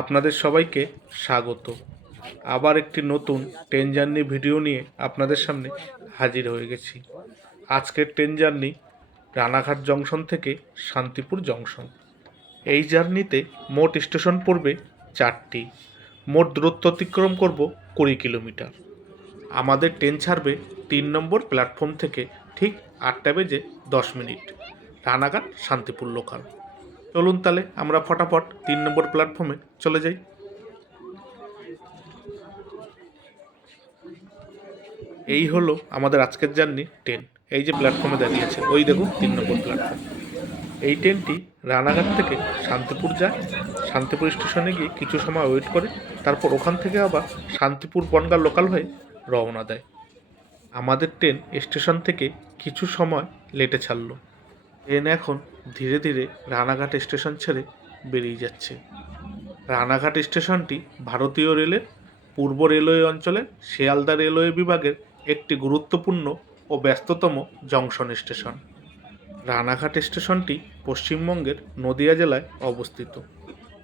আপনাদের সবাইকে স্বাগত। আবার একটি নতুন ট্রেন জার্নি ভিডিও নিয়ে আপনাদের সামনে হাজির হয়ে গেছি। আজকের ট্রেন জার্নি রানাঘাট জংশন থেকে শান্তিপুর জংশন। এই জার্নিতে মোট স্টেশন পড়বে চারটি। মোট দূরত্ব অতিক্রম করব কুড়ি কিলোমিটার। আমাদের ট্রেন ছাড়বে তিন নম্বর প্ল্যাটফর্ম থেকে ঠিক আটটা বেজে দশ মিনিট। রানাঘাট শান্তিপুর লোকাল। চলুন তাহলে, আমরা ফটাফট তিন নম্বর প্ল্যাটফর্মে চলে যাই। এই হলো আমাদের আজকের জার্নি ট্রেন এই যে প্ল্যাটফর্মে দাঁড়িয়ে আছে ওই দেখুন তিন নম্বর প্ল্যাটফর্ম এই ট্রেনটি রানাঘাট থেকে শান্তিপুর যায়, শান্তিপুর স্টেশনে গিয়ে কিছু সময় ওয়েট করে, তারপর ওখান থেকে আবার শান্তিপুর বনগাঁ লোকাল হয়ে রওনা দেয়। আমাদের ট্রেন স্টেশন থেকে কিছু সময় লেটে ছাড়লো। ট্রেন এখন ধীরে ধীরে রানাঘাট স্টেশন ছেড়ে বেরিয়ে যাচ্ছে। রানাঘাট স্টেশনটি ভারতীয় রেলের পূর্ব রেলওয়ে অঞ্চলের শিয়ালদা রেলওয়ে বিভাগের একটি গুরুত্বপূর্ণ ও ব্যস্ততম জংশন স্টেশন। রানাঘাট স্টেশনটি পশ্চিমবঙ্গের নদিয়া জেলায় অবস্থিত।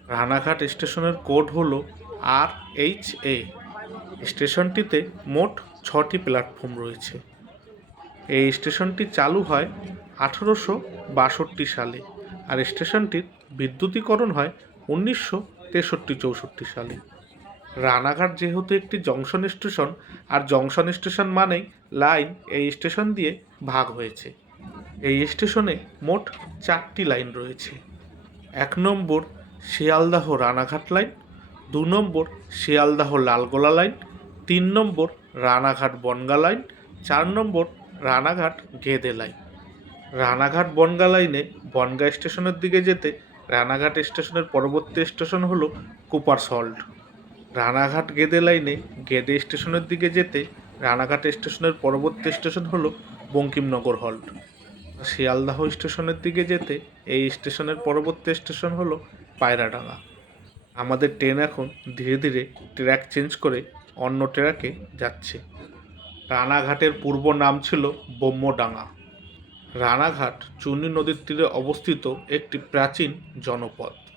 রানাঘাট স্টেশনের কোড হল আর এইচ এ। স্টেশনটিতে মোট ছটি প্ল্যাটফর্ম রয়েছে। এই স্টেশনটি চালু হয় আঠেরোশো বাষট্টি সালে আর স্টেশনটির বিদ্যুতীকরণ হয় উনিশশো তেষট্টি চৌষট্টি সালে। রানাঘাট যেহেতু একটি জংশন স্টেশন, আর জংশন স্টেশন মানেই লাইন এই স্টেশন দিয়ে ভাগ হয়েছে। এই স্টেশনে মোট চারটি লাইন রয়েছে। এক নম্বর শিয়ালদাহ রানাঘাট লাইন, দু নম্বর শিয়ালদাহ লালগোলা লাইন, তিন নম্বর রানাঘাট বনগা লাইন, চার নম্বর রানাঘাট গেদে লাইন। রানাঘাট বনগা লাইনে বনগা স্টেশনের দিকে যেতে রানাঘাট স্টেশনের পরবর্তী স্টেশন হলো কুপার সল্ট। রানাঘাট গেদে লাইনে গেদে স্টেশনের দিকে যেতে রানাঘাট স্টেশনের পরবর্তী স্টেশন হলো বঙ্কিমনগর হল্ট। শিয়ালদাহ স্টেশনের দিকে যেতে এই স্টেশনের পরবর্তী স্টেশন হলো পায়রাডাঙ্গা। আমাদের ট্রেন এখন ধীরে ধীরে ট্র্যাক চেঞ্জ করে অন্য ট্র্যাকে যাচ্ছে। রানাঘাটের পূর্ব নাম ছিল বোম্মডাঙ্গা রানাঘাট চুন্নি নদীর তীরে অবস্থিত একটি প্রাচীন জনপদ।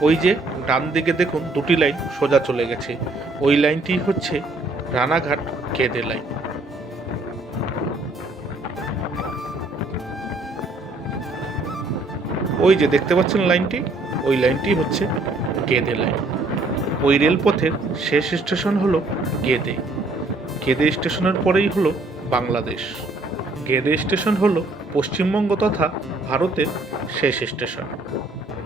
ওই যে ডান দিকে দেখুন দুটি লাইন সোজা চলে গেছে। ওই লাইনটি হচ্ছে রানাঘাট কেদে লাইন। ওই যে দেখতে পাচ্ছেন লাইনটি? ওই লাইনটি হচ্ছে গেদে লাইন। ওই রেলপথের শেষ স্টেশন হলো গেদে গেদে স্টেশনের পরেই হলো বাংলাদেশ। গেদে স্টেশন হলো পশ্চিমবঙ্গ তথা ভারতের শেষ স্টেশন।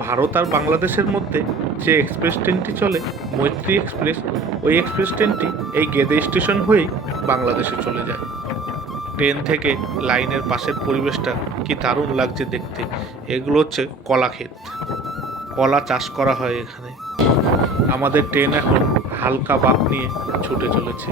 ভারত আর বাংলাদেশের মধ্যে যে এক্সপ্রেস ট্রেনটি চলে, মৈত্রী এক্সপ্রেস, ওই এক্সপ্রেস ট্রেনটি এই গেদে স্টেশন হয়েই বাংলাদেশে চলে যায়। ট্রেন থেকে লাইনের পাশের পরিবেশটা কি দারুণ লাগছে দেখতে। এগুলো হচ্ছে কলা ক্ষেত। কলা চাষ করা হয় এখানে। আমাদের ট্রেন এখন হালকা বাঁক নিয়ে ছুটে চলেছে।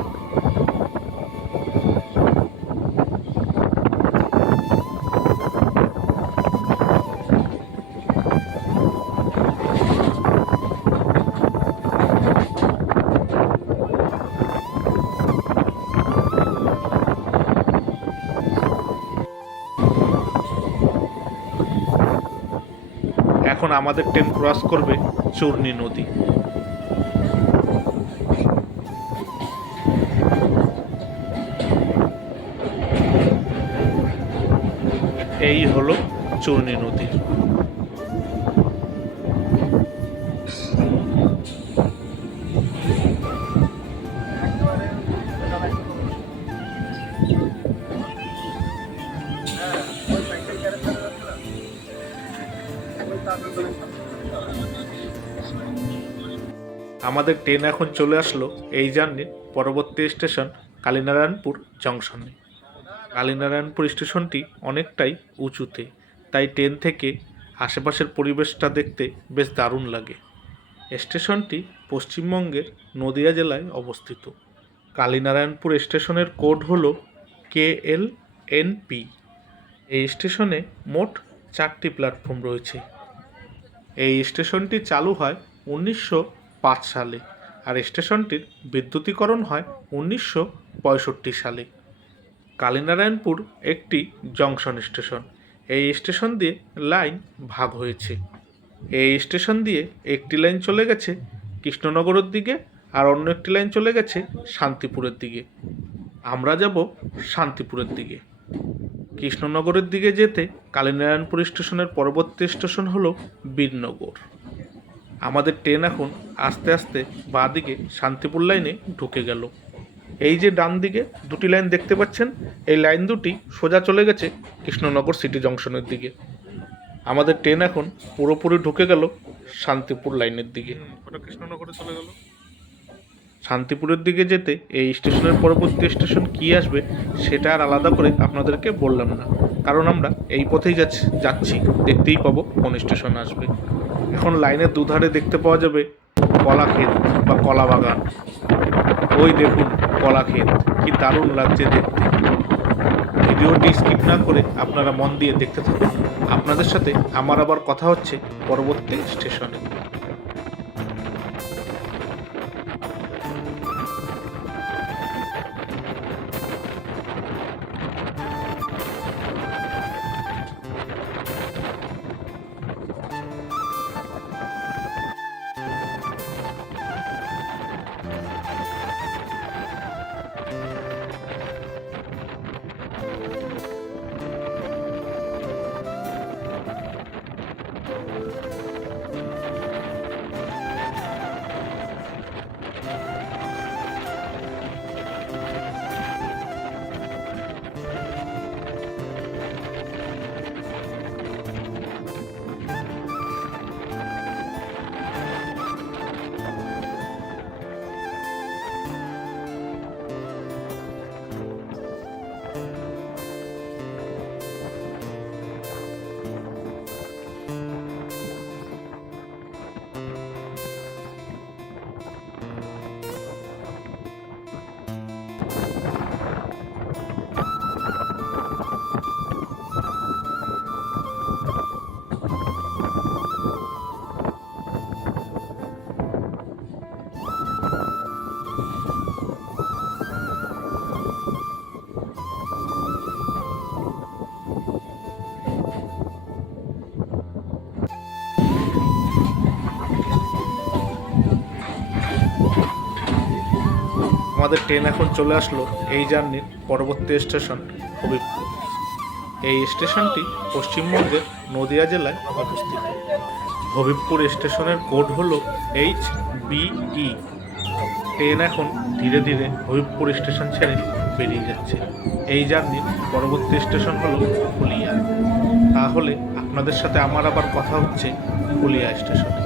আমাদের ট্রেন ক্রস করবে চূর্ণী নদী। এই হলো চূর্ণী নদী। আমাদের ট্রেন এখন চলে আসলো এই জার্নির পরবর্তী স্টেশন কালীনারায়ণপুর জংশনে। কালীনারায়ণপুর স্টেশনটি অনেকটাই উঁচুতে, তাই ট্রেন থেকে আশেপাশের পরিবেশটা দেখতে বেশ দারুণ লাগে। স্টেশনটি পশ্চিমবঙ্গের নদিয়া জেলায় অবস্থিত। কালীনারায়ণপুর স্টেশনের কোড হল কে এল এন পি এই স্টেশনে মোট চারটি প্ল্যাটফর্ম রয়েছে। এই স্টেশনটি চালু হয় উনিশশো পাঁচ সালে আর স্টেশনটির বিদ্যুতীকরণ হয় উনিশশো পঁয়ষট্টি সালে। কালীনারায়ণপুর একটি জংশন স্টেশন। এই স্টেশন দিয়ে লাইন ভাগ হয়েছে। এই স্টেশন দিয়ে একটি লাইন চলে গেছে কৃষ্ণনগরের দিকে আর অন্য একটি লাইন চলে গেছে শান্তিপুরের দিকে। আমরা যাব শান্তিপুরের দিকে। কৃষ্ণনগরের দিকে যেতে কালীনারায়ণপুর স্টেশনের পরবর্তী স্টেশন হলো বীরনগর। আমাদের ট্রেন এখন আস্তে আস্তে বাঁ দিকে শান্তিপুর লাইনে ঢুকে গেল। এই যে ডান দিকে দুটি লাইন দেখতে পাচ্ছেন এই লাইন দুটি সোজা চলে গেছে কৃষ্ণনগর সিটি জংশনের দিকে। আমাদের ট্রেন এখন পুরোপুরি ঢুকে গেল শান্তিপুর লাইনের দিকে। কৃষ্ণনগরে চলে গেল। শান্তিপুরের দিকে যেতে এই স্টেশনের পরবর্তী স্টেশন কি আসবে সেটা আর আলাদা করে আপনাদেরকে বললাম না। কারণ আমরা এই পথেই যাচ্ছি যাচ্ছি দেখতেই পাবো কোন স্টেশন আসবে। এখন লাইনের দুধারে দেখতে পাওয়া যাবে কলা ক্ষেত বা কলা বাগান। ওই দেখুন কলা ক্ষেত, কি দারুণ লাগছে দেখতে। ভিডিওটি স্কিপ না করে আপনারা মন দিয়ে দেখতে থাকুন। আপনাদের সাথে আমার আবার কথা হচ্ছে পরবর্তী স্টেশনে। আমাদের ট্রেন এখন চলে আসলো এই জার্নির পরবর্তী স্টেশন হবিবপুর। এই স্টেশনটি পশ্চিমবঙ্গের নদিয়া জেলায় অবস্থিত। হবিবপুর স্টেশনের কোড হলো এইচ বিই ট্রেন এখন ধীরে ধীরে হবিবপুর স্টেশন ছেড়ে বেরিয়ে যাচ্ছে। এই জার্নির পরবর্তী স্টেশন হলো ফুলিয়া তাহলে আপনাদের সাথে আমার আবার কথা হচ্ছে ফুলিয়া স্টেশনে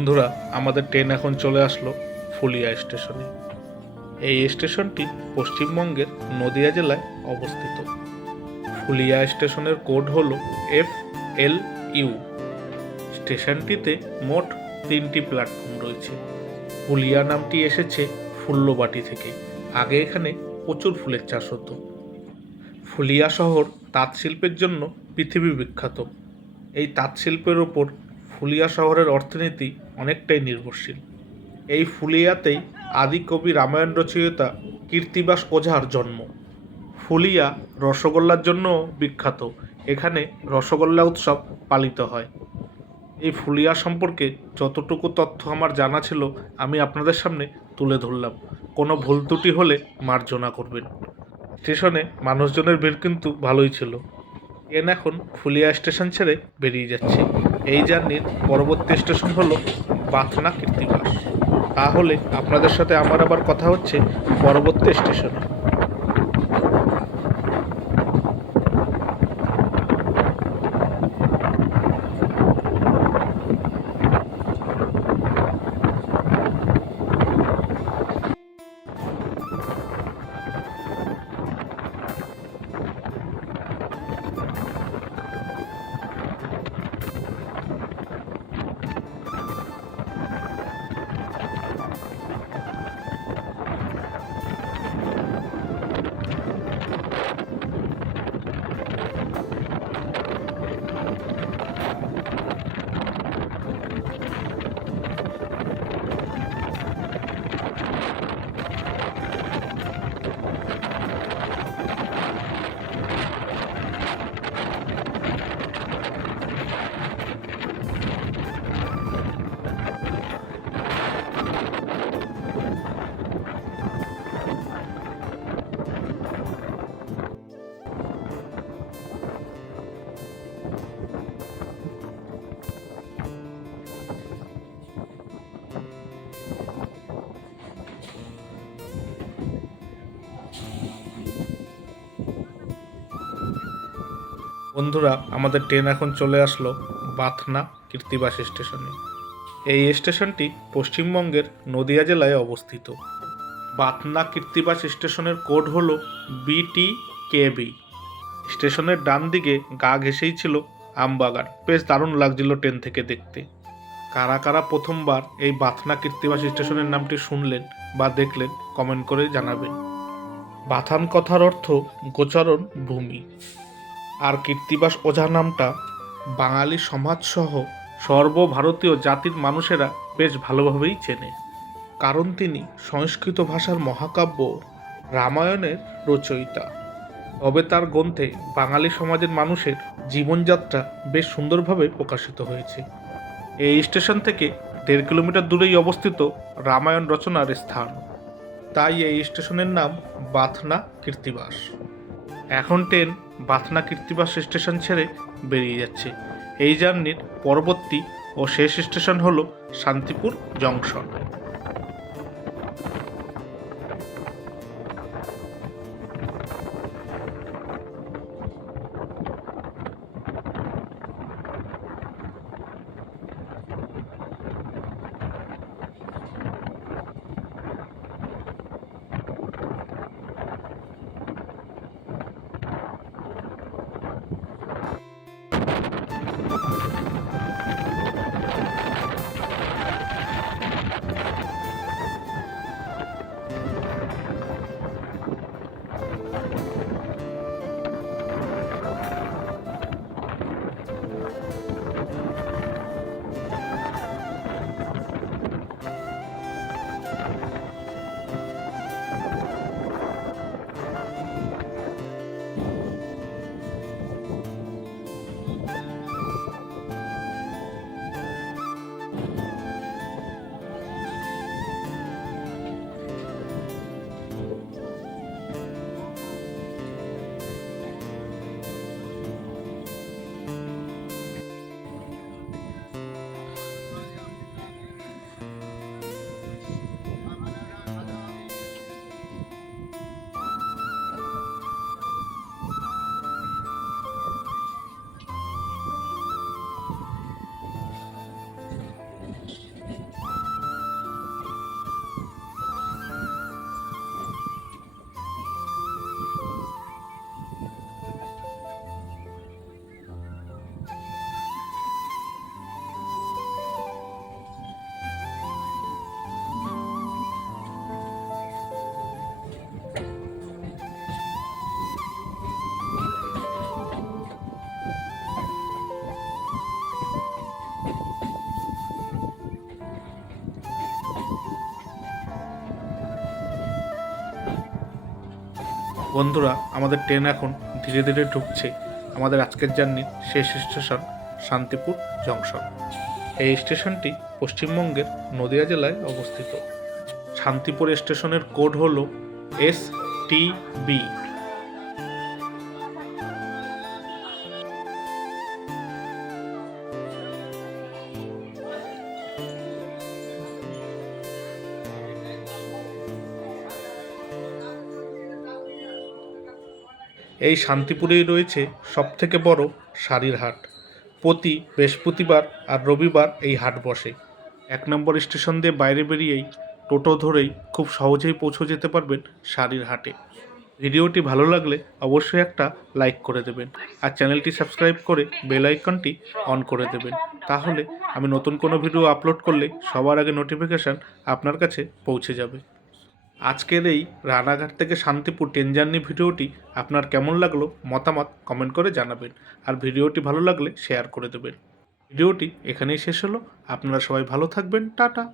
বন্ধুরা, আমাদের ট্রেন এখন চলে আসলো ফুলিয়া স্টেশনে। এই স্টেশনটি পশ্চিমবঙ্গের নদিয়া জেলায় অবস্থিত। ফুলিয়া স্টেশনের কোড হলো এফ এল ইউ। স্টেশনটিতে মোট তিনটি প্ল্যাটফর্ম রয়েছে। ফুলিয়া নামটি এসেছে ফুল্লবাটি থেকে। আগে এখানে প্রচুর ফুলের চাষ হতো। ফুলিয়া শহর তাঁত শিল্পের জন্য পৃথিবী বিখ্যাত। এই তাঁত শিল্পের ওপর ফুলিয়া শহরের অর্থনীতি অনেকটাই নির্ভরশীল। এই ফুলিয়াতেই আদি কবি রামায়ণ রচয়িতা কীর্তিবাস ওঝার জন্ম। ফুলিয়া রসগোল্লার জন্য বিখ্যাত। এখানে রসগোল্লা উৎসব পালিত হয়। এই ফুলিয়া সম্পর্কে যতটুকু তথ্য আমার জানা ছিল, আমি আপনাদের সামনে তুলে ধরলাম। কোনো ভুল ত্রুটি হলে মার্জনা করবেন। স্টেশনে মানুষজনের ভিড় কিন্তু ভালোই ছিল। এন এখন ফুলিয়া স্টেশন ছেড়ে বেরিয়ে যাচ্ছে। এই জার্নির পরবর্তী স্টেশন হলো বাথনা কীর্তিবাস তাহলে আপনাদের সাথে আমার আবার কথা হচ্ছে পরবর্তী স্টেশনে। বন্ধুরা, আমাদের ট্রেন এখন চলে আসলো বাথনা কীর্তিবাস স্টেশনে। এই স্টেশনটি পশ্চিমবঙ্গের নদিয়া জেলায় অবস্থিত। বাথনা কীর্তিবাস স্টেশনের কোড হল বিটি কেবি স্টেশনের ডান দিকে গা ঘেসেই ছিল আমবাগান। বেশ দারুণ লাগছিল ট্রেন থেকে দেখতে। কারা কারা প্রথমবার এই বাথনা কীর্তিবাস স্টেশনের নামটি শুনলেন বা দেখলেন, কমেন্ট করে জানাবেন। বাথান কথার অর্থ গোচারণ ভূমি। আর কীর্তিবাস ওঝা নামটা বাঙালি সমাজসহ সর্বভারতীয় জাতির মানুষেরা বেশ ভালোভাবেই চেনে। কারণ তিনি সংস্কৃত ভাষার মহাকাব্য রামায়ণের রচয়িতা। তবে তার গ্রন্থে বাঙালি সমাজের মানুষের জীবনযাত্রা বেশ সুন্দরভাবে প্রকাশিত হয়েছে। এই স্টেশন থেকে দেড় কিলোমিটার দূরেই অবস্থিত রামায়ণ রচনার স্থান। তাই এই স্টেশনের নাম বাথনা কীর্তিবাস। এখন ট্রেন বাথনা কীর্তিবাস স্টেশন ছেড়ে বেরিয়ে যাচ্ছে। এই জার্নির পরবর্তী ও শেষ স্টেশন হল শান্তিপুর জংশন। বন্ধুরা, আমাদের ট্রেন এখন ধীরে ধীরে ঢুকছে। আমাদের আজকের জার্নির শেষ স্টেশন শান্তিপুর জংশন। এই স্টেশনটি পশ্চিমবঙ্গের নদিয়া জেলায় অবস্থিত। শান্তিপুর স্টেশনের কোড হল এস টি বি এই শান্তিপুরেই রয়েছে সবথেকে বড় শাড়ির হাট। প্রতি বৃহস্পতিবার আর রবিবার এই হাট বসে। এক নম্বর স্টেশন দিয়ে বাইরে বেরিয়েই টোটো ধরেই খুব সহজেই পৌঁছে যেতে পারবেন শাড়ির হাটে। ভিডিওটি ভালো লাগলে অবশ্যই একটা লাইক করে দেবেন আর চ্যানেলটি সাবস্ক্রাইব করে বেল আইকনটি অন করে দেবেন। তাহলে আমি নতুন কোনো ভিডিও আপলোড করলে সবার আগে নোটিফিকেশান আপনার কাছে পৌঁছে যাবে। আজকের এই রানাঘাট থেকে শান্তিপুর ট্রেন জার্নি ভিডিওটি আপনার কেমন লাগল মতামত কমেন্ট করে জানাবেন। আর ভিডিওটি ভালো লাগলে শেয়ার করে দেবেন। ভিডিওটি এখানেই শেষ হলো। আপনারা সবাই ভালো থাকবেন। টাটা।